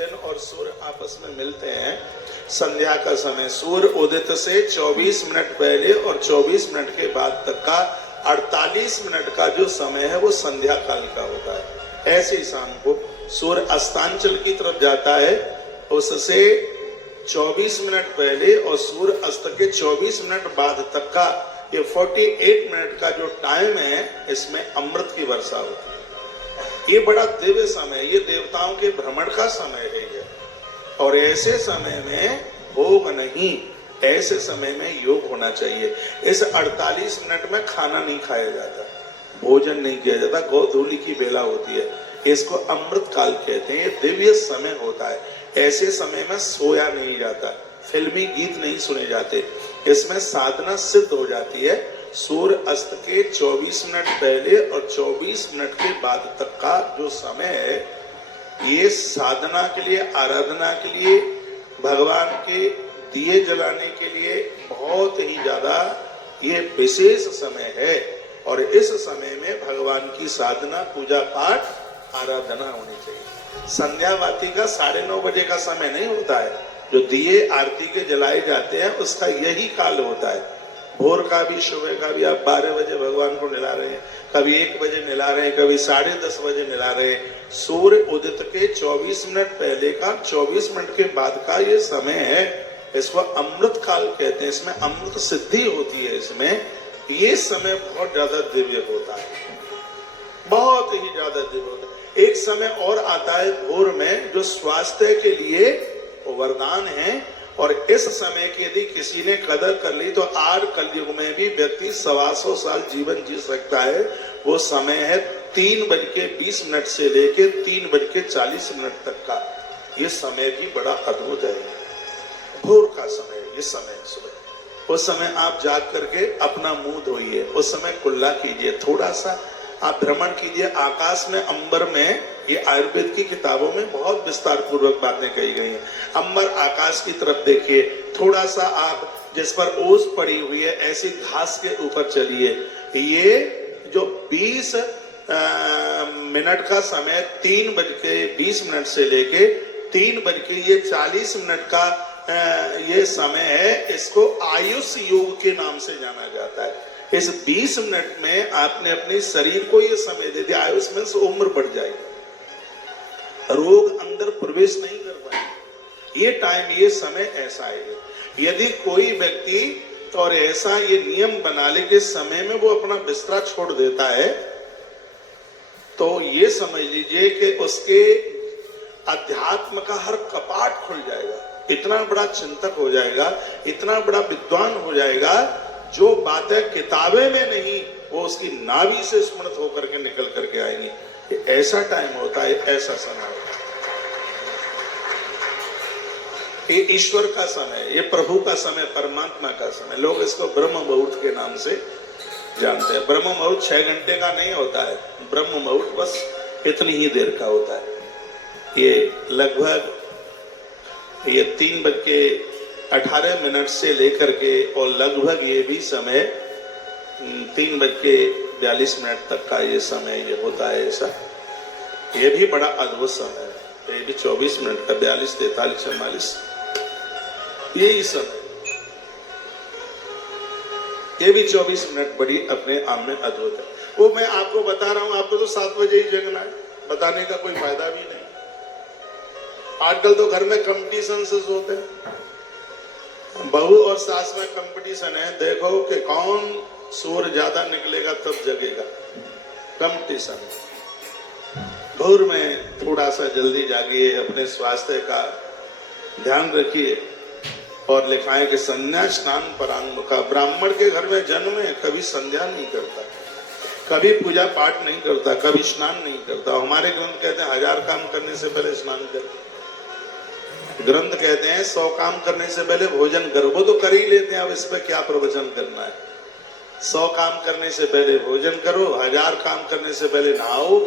दिन और सूर्य आपस में मिलते हैं संध्या का समय। सूर्य उदित से 24 मिनट पहले और 24 मिनट के बाद तक का 48 मिनट का जो समय है वो संध्या काल का होता है। ऐसे ही शाम को सूर्य अस्तांचल की तरफ जाता है, उससे 24 मिनट पहले और सूर्य अस्त के 24 मिनट बाद तक का ये 48 मिनट का जो टाइम है, इसमें अमृत की वर्षा होती है। ये बड़ा दिव्य समय, ये देवताओं के भ्रमण का समय है ये। और ऐसे समय में भोग नहीं, ऐसे समय में योग होना चाहिए। इस 48 मिनट में खाना नहीं खाया जाता, भोजन नहीं किया जाता, गोधूली की बेला होती है, इसको अमृत काल कहते हैं। ये दिव्य समय होता है। ऐसे समय में सोया नहीं जाता, फिल्मी गीत नहीं सुने जाते, इसमें साधना सिद्ध हो जाती है। सूर्य अस्त के 24 मिनट पहले और 24 मिनट के बाद तक का जो समय है, ये साधना के लिए, आराधना के लिए, भगवान के दिए जलाने के लिए बहुत ही ज्यादा ये विशेष समय है। और इस समय में भगवान की साधना, पूजा पाठ, आराधना होनी चाहिए। संध्या बाती का 9:30 बजे का समय नहीं होता है। जो दिए आरती के जलाए जाते हैं उसका यही काल होता है। भोर का भी, सुबह का भी। आप 12 बजे भगवान को निला रहे हैं, कभी 1 बजे निला रहे हैं, कभी 10:30 बजे निला रहे हैं। सूर्य उदित के 24 मिनट पहले का, 24 मिनट के बाद का ये समय है, इसको अमृत काल कहते हैं। इसमें अमृत सिद्धि होती है। इसमें ये समय बहुत ज्यादा दिव्य होता है, बहुत ही ज्यादा दिव्य होता है। एक समय और आता है भोर में, जो स्वास्थ्य के लिए वरदान है। और इस समय की यदि किसी ने कदर कर ली तो आज कलयुग में भी व्यक्ति 125 साल जीवन जी सकता है। वो समय है 3:20 से लेके 3:40 तक का। ये समय भी बड़ा अद्भुत है, भोर का समय। ये समय सुबह, उस समय आप जाग करके अपना मुंह धोइए, उस समय कुल्ला कीजिए, थोड़ा सा आप भ्रमण कीजिए आकाश में, अंबर में। ये आयुर्वेद की किताबों में बहुत विस्तार पूर्वक बातें कही गई हैं। अंबर, आकाश की तरफ देखिए, थोड़ा सा आप जिस पर ओस पड़ी हुई है ऐसी घास के ऊपर चलिए। ये जो 20 मिनट का समय, 3:20 से लेके 3:40 का ये समय है, इसको आयुष योग के नाम से जाना जाता है। इस 20 मिनट में आपने अपने शरीर को ये समय दे दिया। आयुष में से उम्र बढ़ जाएगी, रोग अंदर प्रवेश नहीं कर पाएंगे। ये टाइम, ये समय ऐसा है। यदि कोई व्यक्ति और ऐसा ये नियम बना ले कि समय में वो अपना बिस्तरा छोड़ देता है, तो ये समझ लीजिए कि उसके अध्यात्म का हर कपाट खुल जाएगा। इतना बड़ा चिंतक हो जाएगा, इतना बड़ा विद्वान हो जाएगा, जो बातें किताबें में नहीं, वो उसकी नाभि से स्मृत होकर के निकल करके आएंगी। ये ऐसा टाइम होता है, ऐसा समय होता है। ये ईश्वर का समय, ये प्रभु का समय, परमात्मा का समय। लोग इसको ब्रह्म मुहूर्त के नाम से जानते हैं। ब्रह्म मुहूर्त 6 घंटे का नहीं होता है, ब्रह्म मुहूर्त बस इतनी ही देर का होता है। ये लगभग 3:18 से लेकर के और लगभग ये भी समय 3:42 तक का ये समय ये होता है। ऐसा ये भी बड़ा अद्भुत समय है। ये भी 24 मिनट का, 42, 43, 44 यही समय। ये भी 24 मिनट बड़ी अपने आप में अद्भुत है। वो मैं आपको बता रहा हूं, आपको तो 7 बजे ही जगना है, बताने का कोई फायदा भी नहीं। आजकल तो घर में कंपटीशन होते हैं, बहू और सास में कंपटीशन है। देखो कि कौन सूर्य ज्यादा निकलेगा तब जगेगा, कंपटीशन। भोर में थोड़ा सा जल्दी जागिए, अपने स्वास्थ्य का ध्यान रखिए। और लिखा है कि संध्या स्नान परांगमुखा। ब्राह्मण के घर में जन्म है, कभी संध्या नहीं करता, कभी पूजा पाठ नहीं करता, कभी स्नान नहीं करता। हमारे ग्रंथ कहते हैं 1000 काम करने से पहले स्नान कर। ग्रंथ कहते हैं 100 काम करने से पहले भोजन करो। वो तो कर ही लेते हैं, अब इस पर क्या प्रवचन करना है। 100 काम करने से पहले भोजन करो, 1000 काम करने से पहले नहाओ,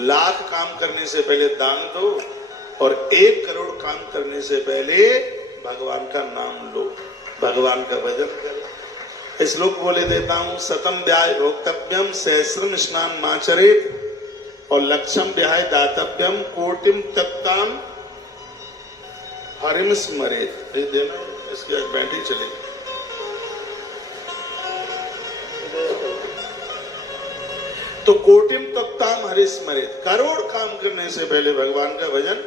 1,00,000 काम करने से पहले दान दो, और 1 करोड़ काम करने से पहले भगवान का नाम लो, भगवान का भजन करो। श्लोक बोले देता हूं, शतम व्याय भोक्तव्यम सहस्रम स्नान माचरेत, और लक्षम व्याय दातव्यम कोटिम तत्ताम हरिम स्मरेत, ये देना, इसकी आज बैटरी चलेगी। तो कोटिम तप्ताम हरि स्मरेत, करोड़ काम करने से पहले भगवान का भजन,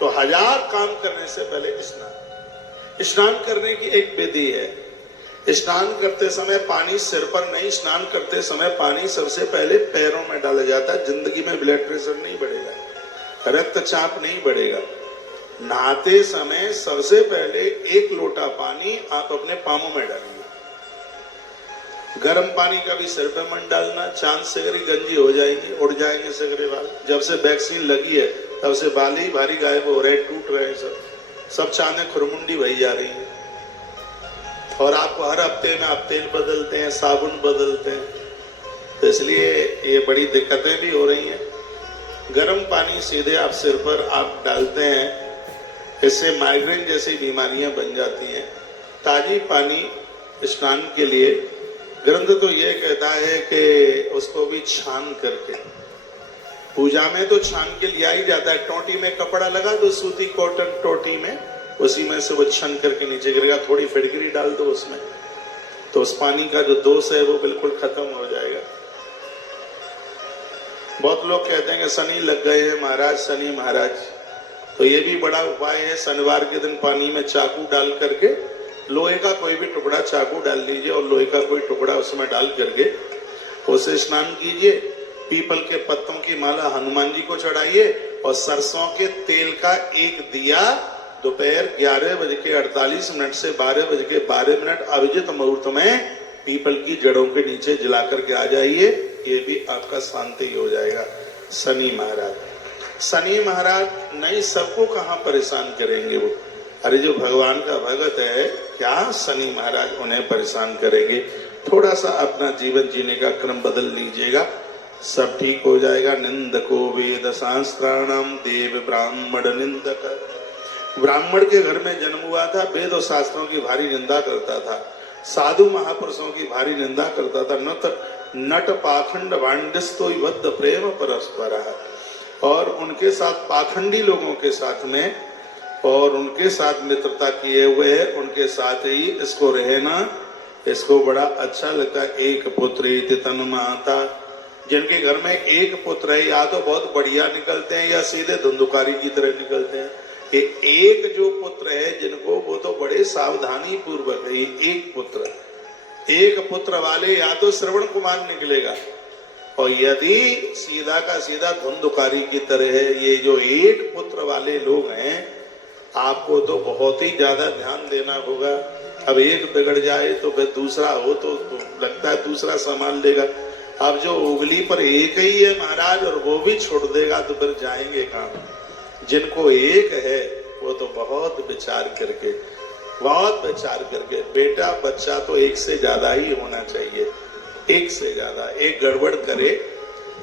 तो 1000 काम करने से पहले स्नान। स्नान करने की एक विधि है। स्नान करते समय पानी सिर पर नहीं, स्नान करते समय पानी सबसे पहले पैरों में डाला जाता है। जिंदगी में ब्लड प्रेशर नहीं बढ़ेगा, रक्तचाप नहीं बढ़ेगा। नहाते समय सबसे पहले 1 लोटा पानी आप अपने पांवों में डालिए। गर्म पानी का भी सिर पे मत डालना, चांद सगरी गंजी हो जाएंगे, उड़ जाएंगे सगरे बाल। जब से वैक्सीन लगी है तब से बाल ही भारी गायब हो रहे, टूट रहे हैं, सब चांदे खुरमुंडी भई जा रही है। और आपको हर हफ्ते में आप तेल बदलते हैं, साबुन बदलते हैं, तो इसलिए ये बड़ी दिक्कतें भी हो रही हैं। गर्म पानी सीधे आप सिर पर आप डालते हैं, इससे माइग्रेन जैसी बीमारियां बन जाती हैं। ताजी पानी स्नान के लिए ग्रंथ तो यह कहता है कि उसको भी छान करके, पूजा में तो छान के लिया ही जाता है। टोटी में कपड़ा लगा दो, सूती कॉटन टोटी में, उसी में से वो छन करके नीचे गिरेगा। थोड़ी फिटकरी डाल दो उसमें, तो उस पानी का जो दोष है वो बिल्कुल खत्म हो जाएगा। बहुत लोग कहते हैं कि शनि लग गए हैं महाराज, शनि महाराज, तो ये भी बड़ा उपाय है। शनिवार के दिन पानी में चाकू डाल करके, लोहे का कोई भी टुकड़ा चाकू डाल लीजिए और लोहे का कोई टुकड़ा उसमें डाल करके उसे स्नान कीजिए। पीपल के पत्तों की माला हनुमान जी को चढ़ाइए और सरसों के तेल का एक दिया दोपहर 11:48 से 12:12 अभिजित मुहूर्त में पीपल की जड़ों के नीचे जला करके आ जाइए। ये भी आपका शांति हो जाएगा। शनि महाराज, शनि महाराज नहीं, सबको कहां परेशान करेंगे वो। अरे जो भगवान का भगत है, क्या शनि महाराज उन्हें परेशान करेंगे। थोड़ा सा अपना जीवन जीने का क्रम बदल लीजिएगा, सब ठीक हो जाएगा। निंदको वेद शास्त्राणाम देव ब्राह्मण निंदक, ब्राह्मण के घर में जन्म हुआ था, वेद और शास्त्रों की भारी निंदा करता था, साधु महापुरुषों की भारी निंदा करता था। नट पाखंड भांडस्तो बद्ध प्रेम परस्पर, और उनके साथ पाखंडी लोगों के साथ में और उनके साथ मित्रता किए हुए है, उनके साथ ही इसको रहना, इसको बड़ा अच्छा लगता है। एक पुत्री तन माता, जिनके घर में एक पुत्र है, या तो बहुत बढ़िया निकलते हैं या सीधे धुंधुकारी की तरह निकलते हैं। ये एक जो पुत्र है जिनको, वो तो बड़े सावधानी पूर्वक है। एक पुत्र, एक पुत्र वाले या तो श्रवण कुमार निकलेगा, और यदि सीधा का सीधा धुंधुकारी की तरह है। ये जो एक पुत्र वाले लोग हैं, आपको तो बहुत ही ज्यादा ध्यान देना होगा। अब एक बिगड़ जाए तो फिर दूसरा हो तो लगता है दूसरा संभाल लेगा। अब जो उंगली पर एक ही है महाराज और वो भी छोड़ देगा तो फिर जाएंगे कहाँ। जिनको एक है वो तो बहुत विचार करके, बहुत विचार करके, बेटा बच्चा तो एक से ज्यादा ही होना चाहिए, एक से ज्यादा। एक गड़बड़ करे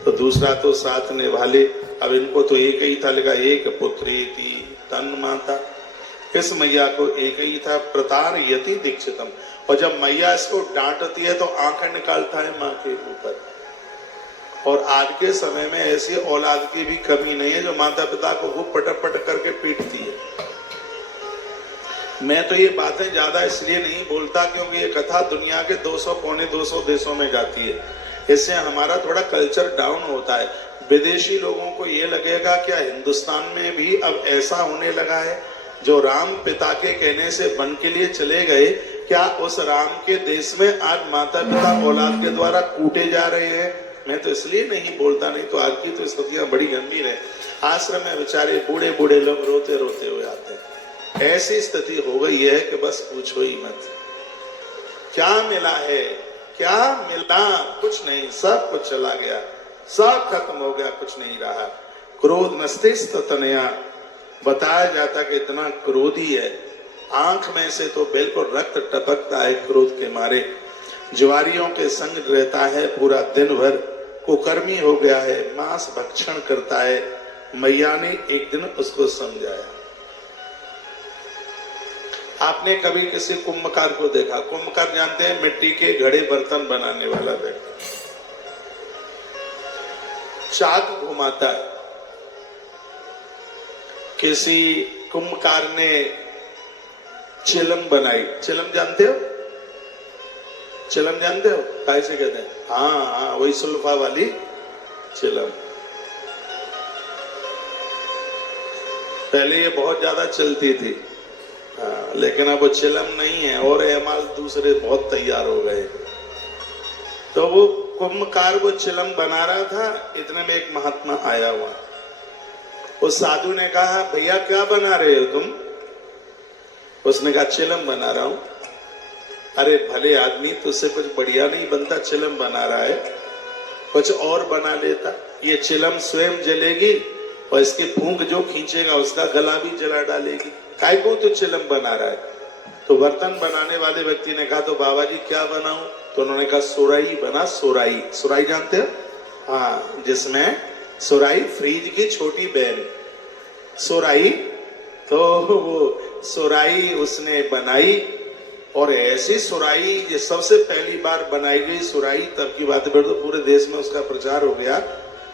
तो दूसरा तो साथ निभा ले। अब इनको तो एक ही था, लिखा एक पुत्री थी तन माता। इस मैया को एक ही था, प्रतार यति दीक्षितम। और जब मैया इसको डांटती है तो आंखें निकालता है माँ के ऊपर। और आज के समय में ऐसी औलाद की भी कमी नहीं है जो माता पिता को खूब पटक पटक करके पीटती है। मैं तो ये बातें ज्यादा इसलिए नहीं बोलता क्योंकि ये कथा दुनिया के 200 पौने 200 देशों में जाती है। इससे हमारा थोड़ा कल्चर डाउन होता है। विदेशी लोगों को ये लगेगा क्या हिंदुस्तान में भी अब ऐसा होने लगा है। जो राम पिता के कहने से वन के लिए चले गए, क्या उस राम के देश में आज माता पिता औलाद के द्वारा कूटे जा रहे हैं। मैं तो इसलिए नहीं बोलता, नहीं तो आज की तो स्थितियां बड़ी गंभीर है। आश्रम में बेचारे बूढ़े बूढ़े लोग रोते रोते हुए आते हैं। ऐसी स्थिति हो गई है कि बस पूछो ही मत। क्या मिला है, क्या मिला, कुछ नहीं, सब कुछ चला गया, सब खत्म हो गया, कुछ नहीं रहा। क्रोध नस्तिस्त तनया, बताया जाता कि इतना क्रोधी है, आंख में से तो बिल्कुल रक्त टपकता है क्रोध के मारे। जुआरियों के संग रहता है पूरा दिन भर, कुकर्मी हो गया है, मांस भक्षण करता है। मैया ने एक दिन उसको समझाया। आपने कभी किसी कुंभकार को देखा? कुंभकार जानते हैं, मिट्टी के घड़े बर्तन बनाने वाला व्यक्ति। चाक घुमाता है, किसी कुंभकार ने चिलम बनाई। चिलम जानते हो? चिलम जानते हो काय से कहते हैं? हाँ हाँ, वही सुल्फा वाली चिलम। पहले ये बहुत ज्यादा चलती थी, लेकिन अब वो चिलम नहीं है और एमाल दूसरे बहुत तैयार हो गए। तो वो कुंभकार वो चिलम बना रहा था, इतने में एक महात्मा आया हुआ। उस साधु ने कहा, भैया क्या बना रहे हो तुम? उसने कहा, चिलम बना रहा हूं। अरे भले आदमी, तुझसे कुछ बढ़िया नहीं बनता, चिलम बना रहा है, कुछ और बना लेता। ये चिलम स्वयं जलेगी और इसकी फूंक जो खींचेगा उसका गला भी जला डालेगी। काय को तो चिलम बना रहा है? तो बर्तन बनाने वाले व्यक्ति ने कहा, तो बाबा जी क्या बनाऊं? तो उन्होंने कहा, सुराई बना। सुराई, सुराई जानते हो? हाँ, जिसमें सुराई फ्रीज की छोटी बहन सुराई। तो वो सुराई उसने बनाई, और ऐसी सुराई ये सबसे पहली बार बनाई गई सुराई, तब की बात है, तो पूरे देश में उसका प्रचार हो गया।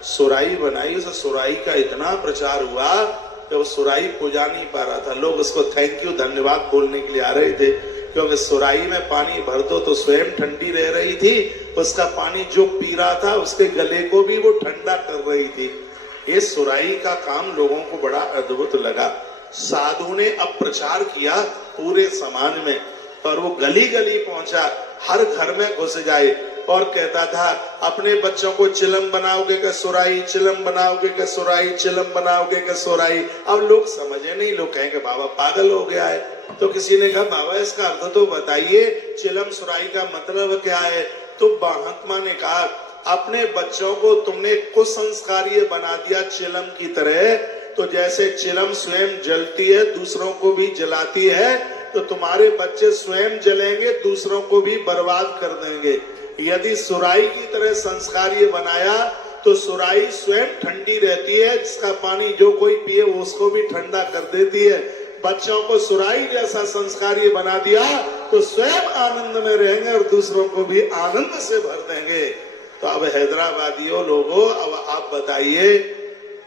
सुराई बनाई, उस सुराई का इतना प्रचार हुआ कि वो सुराई पुजा नहीं पा रहा था। लोग उसको थैंक यू, धन्यवाद बोलने के लिए आ रहे थे, क्योंकि सुराई में पानी भर दो तो स्वयं ठंडी रह रही थी, उसका पानी जो पी रहा था उसके गले को भी वो ठंडा कर रही थी। ये सुराई का काम लोगों को बड़ा अद्भुत लगा। साधु ने अब प्रचार किया पूरे समाज में, और वो गली गली पहुंचा, हर घर में घुस जाए और कहता था, अपने बच्चों को चिलम बनाओगे क्या सुराई, चिलम बनाओगे क्या सुराई, चिलम बनाओगे क्या सुराई। अब लोग समझे नहीं, लोग कहेंगे बाबा पागल हो गया है। तो किसी ने कहा, बाबा इसका अर्थ तो बताइए, चिलम सुराई का मतलब क्या है? तो महात्मा ने कहा, अपने बच्चों को तुमने कुसंस्कारीय बना दिया चिलम की तरह। तो जैसे चिलम स्वयं जलती है, दूसरों को भी जलाती है, तो तुम्हारे बच्चे स्वयं जलेंगे, दूसरों को भी बर्बाद कर देंगे। यदि सुराई की तरह संस्कारीय बनाया तो सुराई स्वयं ठंडी रहती है, जिसका पानी जो कोई पिए उसको भी ठंडा कर देती है। बच्चों को सुराई जैसा संस्कारीय बना दिया तो स्वयं आनंद में रहेंगे और दूसरों को भी आनंद से भर देंगे। तो अब हैदराबादियों लोगों, अब आप बताइए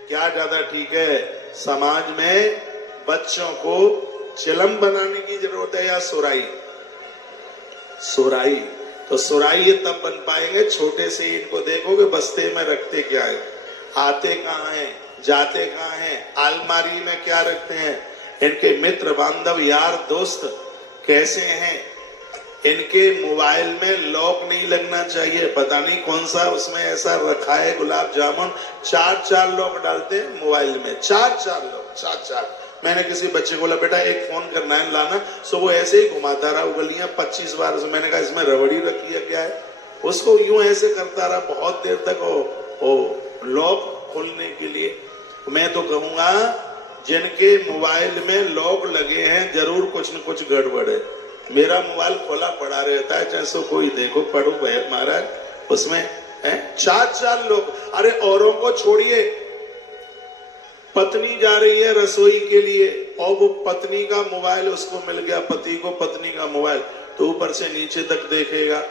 क्या ज्यादा ठीक है? समाज में बच्चों को चिलम बनाने की जरूरत है या सुराई? सुराई। तो सुराई ये तब बन पाएंगे, छोटे से इनको देखोगे बस्ते में रखते क्या है, आते कहाँ हैं, जाते कहाँ हैं, अलमारी में क्या रखते हैं, इनके मित्र बांधव यार दोस्त कैसे हैं, इनके मोबाइल में लॉक नहीं लगना चाहिए, पता नहीं कौन सा उसमें ऐसा रखा है गुलाब जामुन, 4 लॉक डालते हैं मोबाइल में, 4 लॉक, 4। मैंने किसी बच्चे को बोला, बेटा एक फोन करना है लाना, सो वो ऐसे ही घुमाता रहा उंगलियां 25 बार। मैंने कहा इसमें रबड़ी रखी है क्या है? उसको यूं ऐसे करता रहा बहुत देर तक, वो लॉक खोलने के लिए। मैं तो कहूंगा जिनके मोबाइल में लॉक लगे हैं जरूर कुछ न कुछ गड़बड़ है। मेरा मोबाइल खोला पड़ा रहता है, जैसे कोई देखो पढ़ो महाराज, उसमें 4 लोग। अरे औरों को छोड़िए, पत्नी जा रही है रसोई के लिए और वो पत्नी का मोबाइल उसको मिल गया, पति को पत्नी का मोबाइल, तो ऊपर से नीचे तक देखेगा।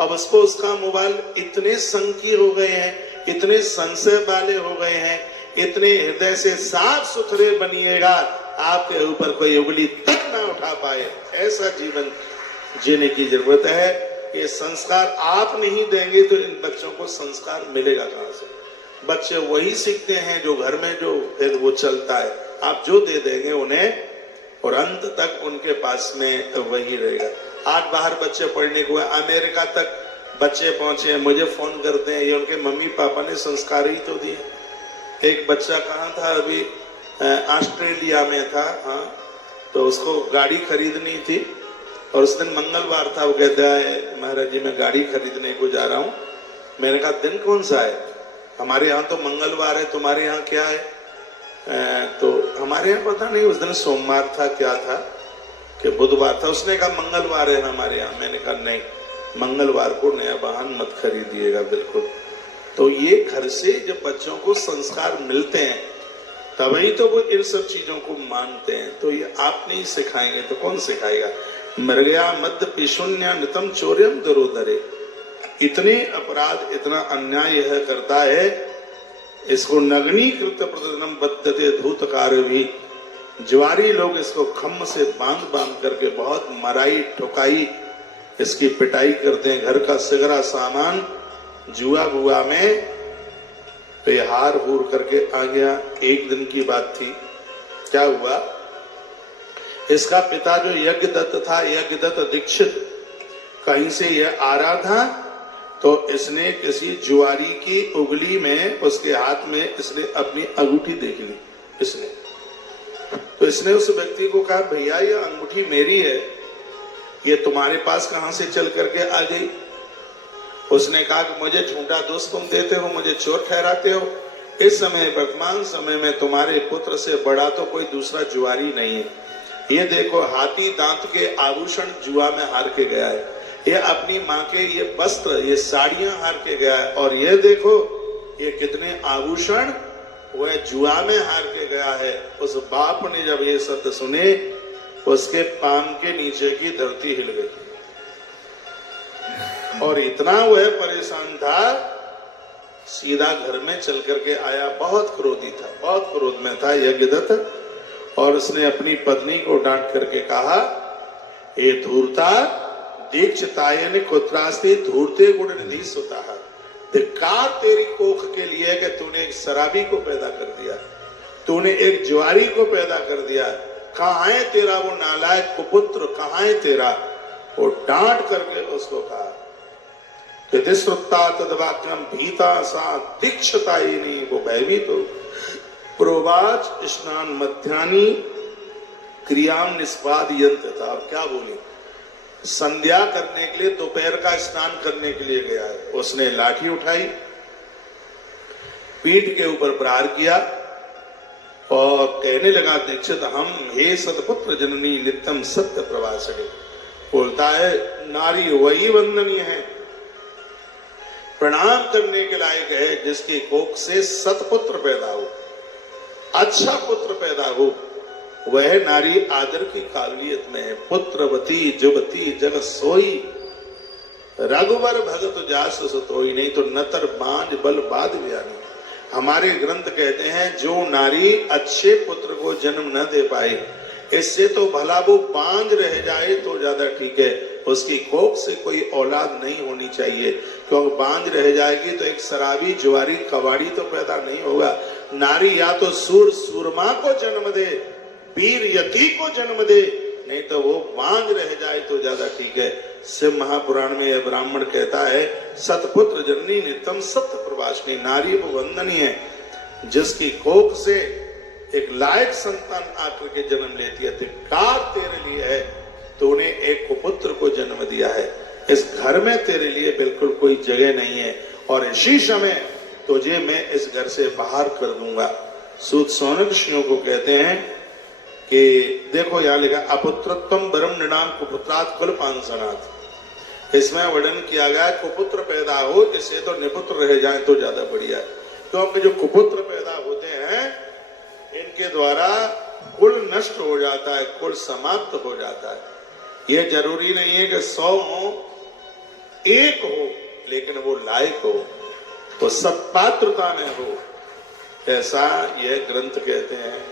अब उसको उसका मोबाइल इतने संकीर्ण हो गए हैं, इतने संशय वाले हो गए हैं, इतने हृदय से साफ सुथरे बनिएगा, आपके ऊपर कोई उंगली तक ना उठा पाए, ऐसा जीवन जीने की जरूरत है। ये संस्कार आप नहीं देंगे तो इन बच्चों को संस्कार मिलेगा कहां से? बच्चे वही सीखते हैं जो घर में जो फिर वो चलता है। आप जो दे देंगे उन्हें, और अंत तक उनके पास में वही रहेगा। आज बाहर बच्चे पढ़ने को, अमेरिका तक बच्चे पहुंचे हैं, मुझे फोन करते हैं, ये उनके मम्मी पापा ने संस्कार ही तो दिए। एक बच्चा कहाँ था अभी, ऑस्ट्रेलिया में था, हाँ, तो उसको गाड़ी खरीदनी थी और उस दिन मंगलवार था। वो कहता है, महाराज जी मैं गाड़ी खरीदने को जा रहा हूँ। मैंने कहा दिन कौन सा है? हमारे यहाँ तो मंगलवार है, तुम्हारे यहाँ क्या है? तो हमारे यहाँ पता नहीं, उस दिन सोमवार था क्या था कि बुधवार था। उसने कहा मंगलवार है हमारे यहाँ। मैंने कहा नहीं, मंगलवार को नया वाहन मत खरीदिएगा बिल्कुल। तो ये घर से जब बच्चों को संस्कार मिलते हैं तभी तो वो इन सब चीजों को मानते हैं। तो ये आप नहीं सिखाएंगे तो कौन सिखाएगा? मृगया मध्य पिशुन्य नितम चौर्यम दुरोधरे। इतने अपराध, इतना अन्याय यह करता है, इसको नग्नीकृत प्रतिदिनम बद्धते धूतकार भी। जुआरी लोग इसको खम्म से बांध बांध करके बहुत मराई ठुकाई इसकी पिटाई करते हैं। घर का सगरा सामान जुआ बुआ में पे हार हूर करके आ गया। एक दिन की बात थी, क्या हुआ, इसका पिता जो यज्ञदत्त था, यज्ञदत्त दीक्षित, कहीं से यह आ रहा था तो इसने किसी जुआरी की उंगली में, उसके हाथ में इसने अपनी अंगूठी देख ली इसने। तो इसने उस व्यक्ति को कहा, भैया ये अंगूठी मेरी है, ये तुम्हारे पास कहां से चल करके आ गई? उसने कहा कि मुझे झूठा दोष तुम देते हो, मुझे चोर ठहराते हो। इस समय वर्तमान समय में तुम्हारे पुत्र से बड़ा तो कोई दूसरा जुआरी नहीं है। ये देखो हाथी दांत के आभूषण जुआ में हार के गया है, ये अपनी माँ के ये वस्त्र, ये साड़ियां हार के गया है, और ये देखो ये कितने आभूषण वह जुआ में हार के गया है। उस बाप ने जब ये सत्य सुने, उसके पाम के नीचे की धरती हिल गई और इतना वह परेशान था, सीधा घर में चल करके आया। बहुत क्रोधी था, बहुत क्रोध में था यज्ञदत्त, और उसने अपनी पत्नी को डांट करके कहा, हे धूर्ता दीक्षितायन कुत्रास्ति धूर्ते गुण निधि सुता, धिक्कार तेरी कोख के लिए कि तूने एक शराबी को पैदा कर दिया, तूने एक जुआरी को पैदा कर दिया। कहाँ है तेरा वो नालायक कुपुत्र, कहाँ है तेरा? वो डांट करके उसको कहा कि श्रुता तद्वाक्यम भीता सा दीक्षितायिनी, वो भयभीत हो। प्रोवाच स्नान मध्यानि क्रियाम निष्पाद यंत्र था। और क्या बोली, संध्या करने के लिए, दोपहर का स्नान करने के लिए गया है। उसने लाठी उठाई, पीठ के ऊपर प्रहार किया और कहने लगा, दीक्षित हम हे सतपुत्र जननी नित्यम सत्य प्रवासने। बोलता है, नारी वही वंदनीय है, प्रणाम करने के लायक है जिसकी कोख से सतपुत्र पैदा हो, अच्छा पुत्र पैदा हो। वह नारी आदर की काबिलियत में है। पुत्रवती जुवती जग सोई, रघुवर भगत जास सोई, नहीं तो नतर बांझ बल बाद व्यानी। हमारे ग्रंथ कहते हैं जो नारी अच्छे पुत्र को जन्म न दे पाए, इससे तो भला वो बांझ रह जाए तो ज्यादा ठीक है, उसकी कोख से कोई औलाद नहीं होनी चाहिए, क्योंकि बांझ रह जाएगी तो एक शराबी जुआरी कबाड़ी तो पैदा नहीं होगा। नारी या तो सूर सूरमा को जन्म दे, वीर यति को जन्म दे, नहीं तो वो बांझ रह जाए तो ज्यादा ठीक है। शिव महापुराण में यह ब्राह्मण कहता है, सतपुत्र जननी नित्यम सत्य प्रवासनी, नारी वो वंदनीय है जिसकी कोख से एक लायक संतान आकर के जन्म लेती है। धिक्कार तेरे लिए है, तूने एक कुपुत्र को जन्म दिया है, इस घर में तेरे लिए बिल्कुल कोई जगह नहीं है, और इसी समय तुझे मैं इस घर से बाहर कर दूंगा। सूत सौनक ऋषियों को कहते हैं कि देखो यहाँ लिखा, अपुत्रत्वम बरम नृणाम कुपुत्रात् कुल पांसनात्। इसमें वर्णन किया गया कुपुत्र पैदा हो, इससे तो निपुत्र रह जाए तो ज्यादा बढ़िया है। तो अब जो कुपुत्र पैदा होते हैं इनके द्वारा कुल नष्ट हो जाता है, कुल समाप्त हो जाता है। ये जरूरी नहीं है कि 100 हो, 1 हो, लेकिन वो लायक हो, तो सत्पात्रता में हो, ऐसा यह ग्रंथ कहते हैं।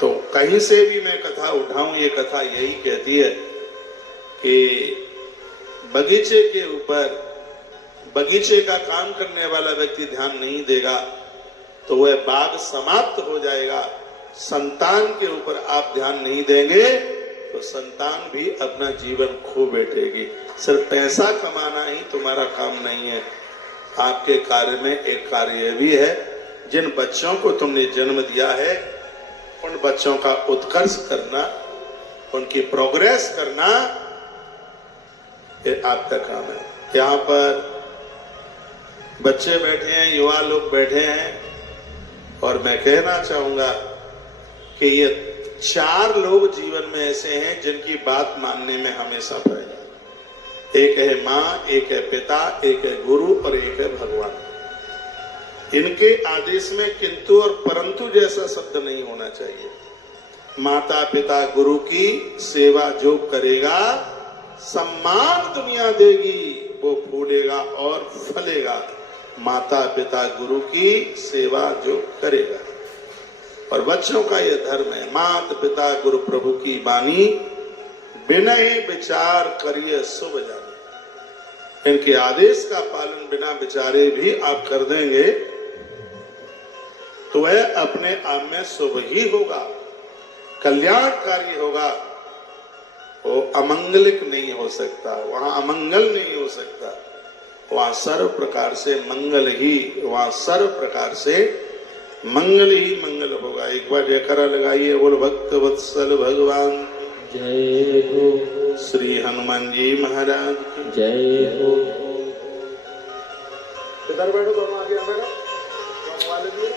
तो कहीं से भी मैं कथा उठाऊं, ये कथा यही कहती है कि बगीचे के ऊपर, बगीचे का काम करने वाला व्यक्ति ध्यान नहीं देगा तो वह बाग समाप्त हो जाएगा। संतान के ऊपर आप ध्यान नहीं देंगे तो संतान भी अपना जीवन खो बैठेगी। सिर्फ पैसा कमाना ही तुम्हारा काम नहीं है, आपके कार्य में एक कार्य भी है, जिन बच्चों को तुमने जन्म दिया है उन बच्चों का उत्कर्ष करना, उनकी प्रोग्रेस करना, ये आपका काम है। यहाँ पर बच्चे बैठे हैं, युवा लोग बैठे हैं, और मैं कहना चाहूंगा कि ये 4 लोग जीवन में ऐसे हैं जिनकी बात मानने में हमेशा फायदा। एक है माँ, एक है पिता, एक है गुरु और एक है भगवान। इनके आदेश में किंतु और परंतु जैसा शब्द नहीं होना चाहिए। माता पिता गुरु की सेवा जो करेगा, सम्मान दुनिया देगी, वो फूलेगा और फलेगा। माता पिता गुरु की सेवा जो करेगा, और बच्चों का यह धर्म है, मात पिता गुरु प्रभु की बानी, बिनय विचार करिए शुभ जानी। इनके आदेश का पालन बिना विचारे भी आप कर देंगे तो वह अपने आप में शुभ ही होगा, कल्याणकारी होगा। वो अमंगलिक नहीं हो सकता, वहां अमंगल नहीं हो सकता, वहां सर्व प्रकार से मंगल ही, वहां सर्व प्रकार से मंगल ही मंगल होगा। एक बार जयकारा लगाइए, बोल भक्त वत्सल भगवान जय हो, श्री हनुमान जी महाराज की जय हो। इधर बैठो, दोनों आगे बैठो, वाले भी